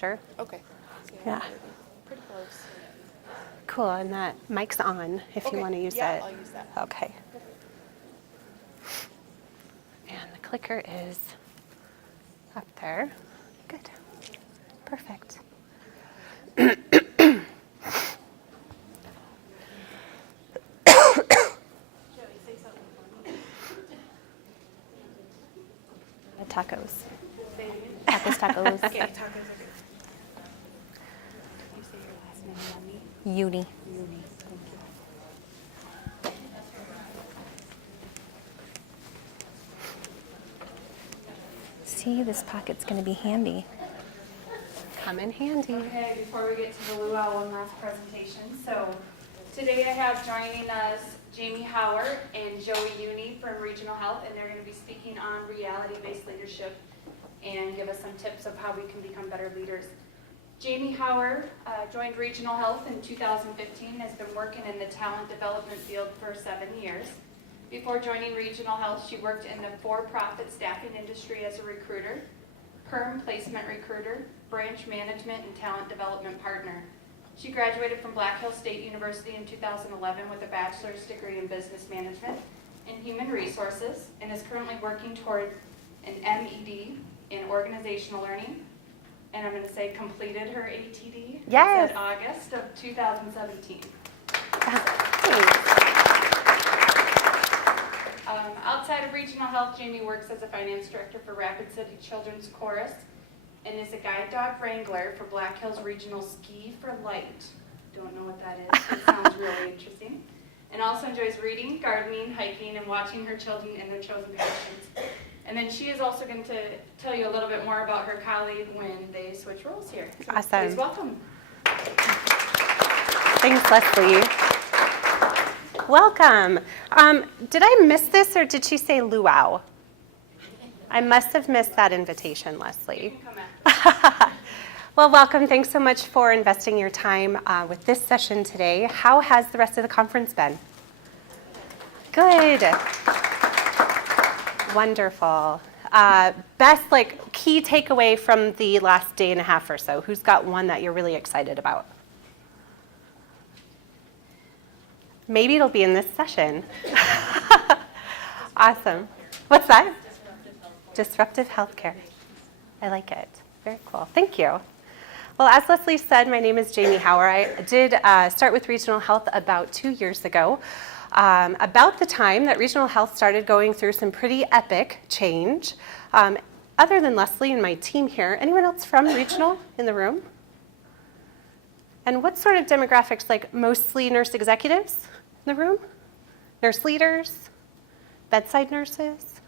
Sure. Okay. So Yeah. Pretty close. Cool, and that mic's on if you want to use yeah, it. I'll use that. Okay. And the clicker is up there. Good. Perfect. Tacos. Tacos. Okay, tacos are good. You say your last name, Younie? Younie. Younie. Thank you. See, this pocket's going to be handy. Come in handy. Okay, before we get to the luau, one last presentation. So today I have joining us Jamie Howard and Joey Younie from Regional Health, and they're going to be speaking on reality-based leadership and give us some tips of how we can become better leaders. Jamie Howard joined Regional Health in 2015 and has been working in the talent development field for 7 years. Before joining Regional Health, she worked in the for-profit staffing industry as a recruiter, perm placement recruiter, branch management, and talent development partner. She graduated from Black Hills State University in 2011 with a bachelor's degree in business management and human resources, and is currently working toward an MED in organizational learning. And I'm going to say completed her ATD. Yes. In August of 2017. Outside of Regional Health, Jamie works as a finance director for Rapid City Children's Chorus and is a guide dog wrangler for Black Hills Regional Ski for Light. Don't know what that is. It sounds really interesting. And also enjoys reading, gardening, hiking, and watching her children in their chosen passions. And then she is also going to tell you a little bit more about her colleague when they switch roles here. So Awesome. Please welcome. Thanks, Leslie. Welcome. Did I miss this or did she say luau? I must have missed that invitation, Leslie. You can come after. Well, welcome. Thanks so much for investing your time with this session today. How has the rest of the conference been? Good. Wonderful. Best key takeaway from the last day and a half or so. Who's got one that you're really excited about? Maybe it'll be in this session. Awesome. What's that? Disruptive healthcare. I like it. Very cool. Thank you. Well, as Leslie said, my name is Jamie Howard. I did start with Regional Health about 2 years ago, about the time that Regional Health started going through some pretty epic change. Other than Leslie and my team here, anyone else from Regional in the room? And what sort of demographics, mostly nurse executives in the room? Nurse leaders? Bedside nurses?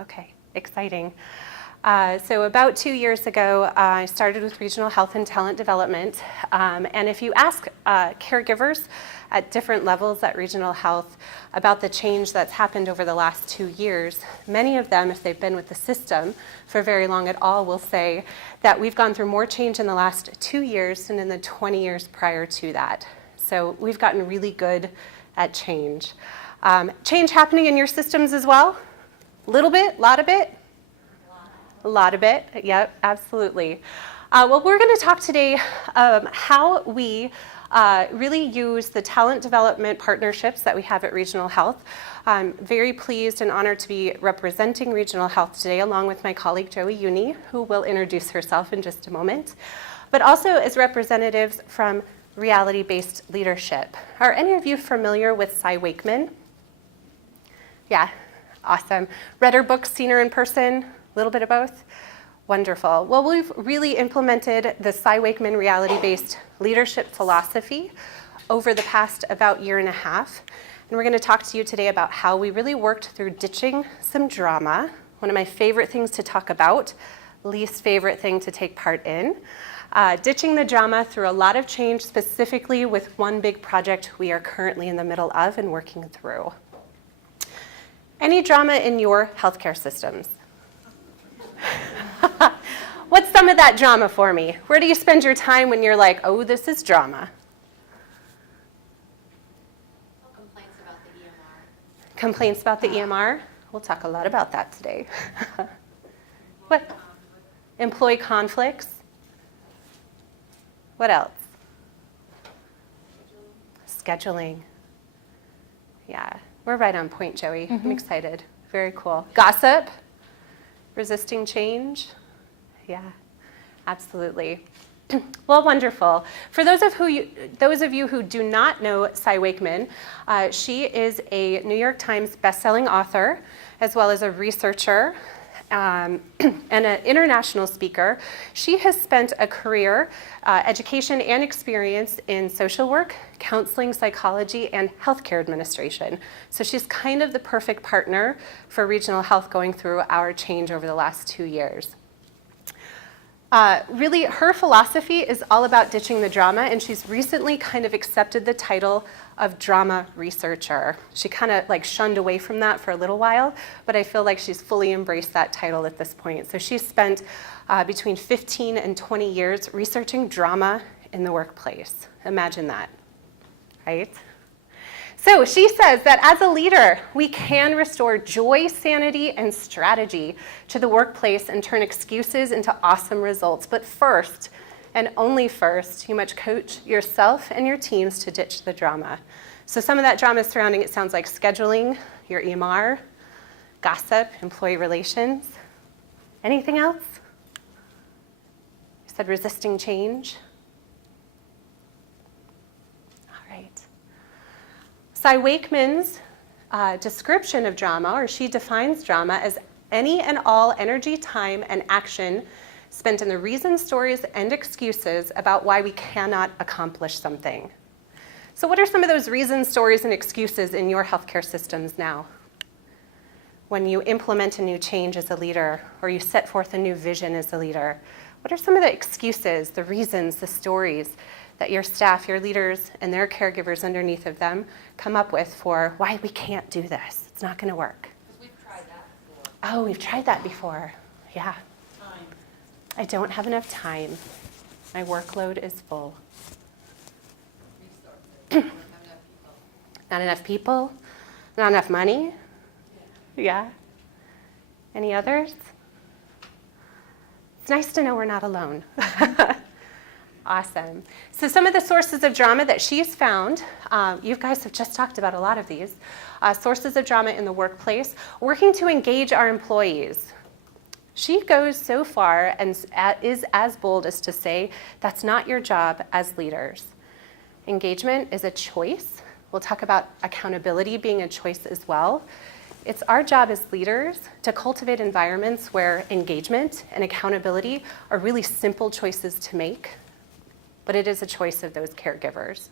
Okay, exciting. So about 2 years ago, I started with Regional Health and Talent Development. And if you ask caregivers at different levels at Regional Health about the change that's happened over the last 2 years, many of them, if they've been with the system for very long at all, will say that we've gone through more change in the last 2 years than in the 20 years prior to that. So we've gotten really good at change. Change happening in your systems as well? A little bit? A lot of it? A lot of it, yep, absolutely. Well, we're going to talk today how we really use the talent development partnerships that we have at Regional Health. I'm very pleased and honored to be representing Regional Health today along with my colleague Joey Younie, who will introduce herself in just a moment, but also as representatives from reality-based leadership. Are any of you familiar with Wakeman? Yeah, awesome. Read her book, seen her in person? A little bit of both? Wonderful. Well, we've really implemented the Wakeman reality-based leadership philosophy over the past about year and a half. And we're going to talk to you today about how we really worked through ditching some drama, one of my favorite things to talk about, least favorite thing to take part in. Ditching the drama through a lot of change, specifically with one big project we are currently in the middle of and working through. Any drama in your healthcare systems? What's some of that drama for me? Where do you spend your time when you're like, oh, this is drama? Complaints about the EMR. Complaints about the EMR? We'll talk a lot about that today. What? Employee conflicts? What else? Scheduling. Yeah, we're right on point, Joey. I'm excited. Very cool. Gossip. Resisting change. Yeah, absolutely. Well, wonderful. For those of you who do not know Cy Wakeman, she is a New York Times bestselling author, as well as a researcher and an international speaker. She has spent a career, education, and experience in social work, counseling, psychology, and healthcare administration. So she's kind of the perfect partner for regional health going through our change over the last 2 years. Really, her philosophy is all about ditching the drama, and she's recently kind of accepted the title of drama researcher. She kind of like shunned away from that for a little while, but I feel like she's fully embraced that title at this point. So she's spent between 15 and 20 years researching drama in the workplace. Imagine that, right? So she says that as a leader, we can restore joy, sanity, and strategy to the workplace and turn excuses into awesome results. But first, and only first, you must coach yourself and your teams to ditch the drama. So some of that drama surrounding it sounds like scheduling, your EMR, gossip, employee relations. Anything else? You said resisting change. Cy Wakeman's description of drama, or she defines drama as any and all energy, time, and action spent in the reasons, stories, and excuses about why we cannot accomplish something. So what are some of those reasons, stories, and excuses in your healthcare systems now? When you implement a new change as a leader, or you set forth a new vision as a leader, what are some of the excuses, the reasons, the stories that your staff, your leaders, and their caregivers underneath of them come up with for why we can't do this? It's not going to work. Because we've tried that before. Oh, we've tried that before. Yeah. Time. I don't have enough time. My workload is full. Resources. Not enough people? Not enough money? Yeah. Any others? It's nice to know we're not alone. Awesome. So some of the sources of drama that she's found, you guys have just talked about a lot of these, sources of drama in the workplace, working to engage our employees. She goes so far and is as bold as to say that's not your job as leaders. Engagement is a choice. We'll talk about accountability being a choice as well. It's our job as leaders to cultivate environments where engagement and accountability are really simple choices to make, but it is a choice of those caregivers.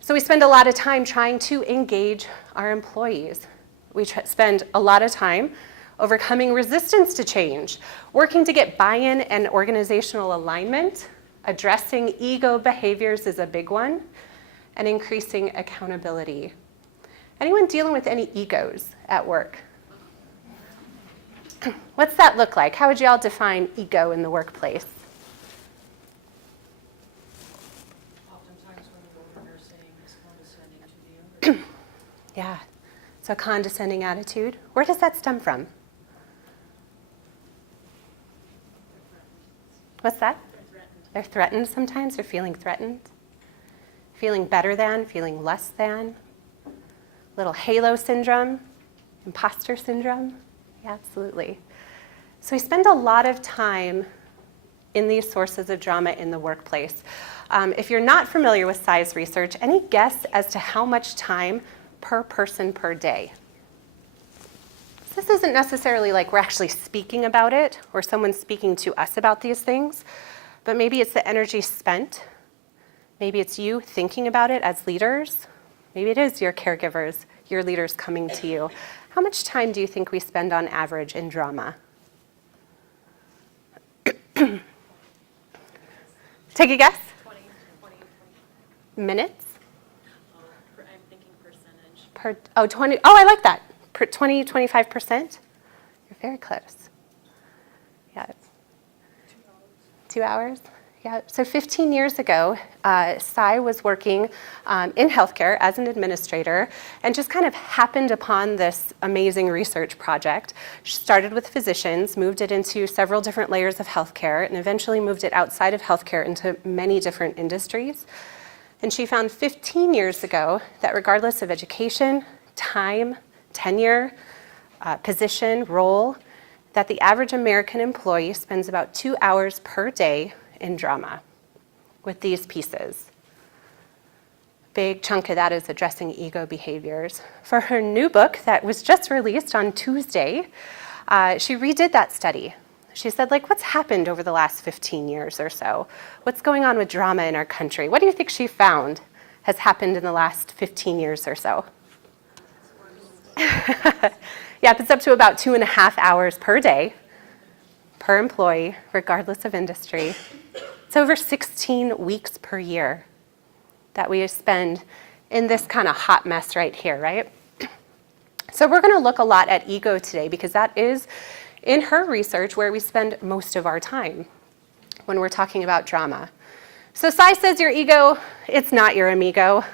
So we spend a lot of time trying to engage our employees. We spend a lot of time overcoming resistance to change, working to get buy-in and organizational alignment, addressing ego behaviors is a big one, and increasing accountability. Anyone dealing with any egos at work? What's that look like? How would you all define ego in the workplace? Oftentimes when the older nursing is condescending to the younger. Yeah, so a condescending attitude. Where does that stem from? What's that? They're threatened sometimes. They're feeling threatened. Feeling better than, feeling less than. Little halo syndrome, imposter syndrome. Yeah, absolutely. So we spend a lot of time in these sources of drama in the workplace. If you're not familiar with Cy's research, any guess as to how much time per person per day? This isn't necessarily like we're actually speaking about it or someone's speaking to us about these things, but maybe it's the energy spent. Maybe it's you thinking about it as leaders. Maybe it is your caregivers, your leaders coming to you. How much time do you think we spend on average in drama? Take a guess? 20. Minutes? I'm thinking percentage. 20. Oh, I like that. 20, 25%? You're very close. Yeah. 2 hours? Yeah, so 15 years ago, Cy was working in healthcare as an administrator and just kind of happened upon this amazing research project. She started with physicians, moved it into several different layers of healthcare, and eventually moved it outside of healthcare into many different industries. And she found 15 years ago that regardless of education, time, tenure, position, role, that the average American employee spends about 2 hours per day in drama with these pieces. Big chunk of that is addressing ego behaviors. For her new book that was just released on Tuesday, she redid that study. She said, like, what's happened over the last 15 years or so? What's going on with drama in our country? What do you think she found has happened in the last 15 years or so? Yeah, it's up to about 2.5 hours per day per employee, regardless of industry. It's over 16 weeks per year that we spend in this kind of hot mess right here, right? So we're going to look a lot at ego today because that is, in her research, where we spend most of our time when we're talking about drama. So Cy says your ego, it's not your amigo.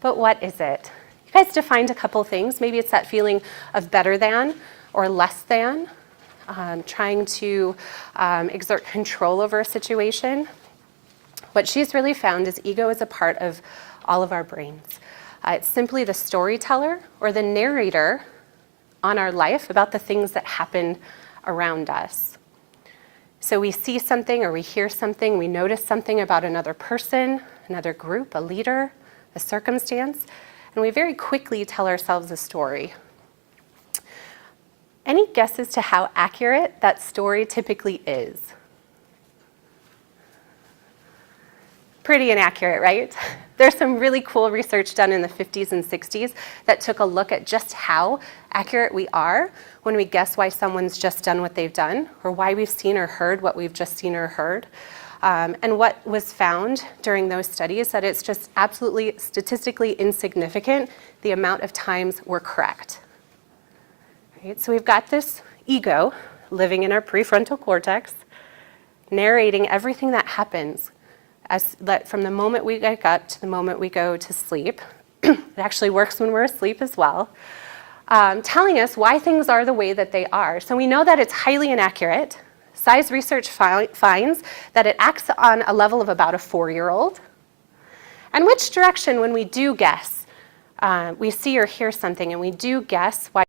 But what is it? You guys defined a couple things. Maybe it's that feeling of better than or less than, trying to exert control over a situation. What she's really found is ego is a part of all of our brains. It's simply the storyteller or the narrator on our life about the things that happen around us. So we see something or we hear something, we notice something about another person, another group, a leader, a circumstance, and we very quickly tell ourselves a story. Any guesses to how accurate that story typically is? Pretty inaccurate, right? There's some really cool research done in the 50s and 60s that took a look at just how accurate we are when we guess why someone's just done what they've done or why we've seen or heard what we've just seen or heard. And what was found during those studies that it's just absolutely statistically insignificant the amount of times we're correct. Right? So we've got this ego living in our prefrontal cortex, narrating everything that happens from the moment we wake up to the moment we go to sleep. It actually works when we're asleep as well, telling us why things are the way that they are. So we know that it's highly inaccurate. Cy's research finds that it acts on a level of about a 4-year-old. And which direction, when we do guess, we see or hear something and we do guess why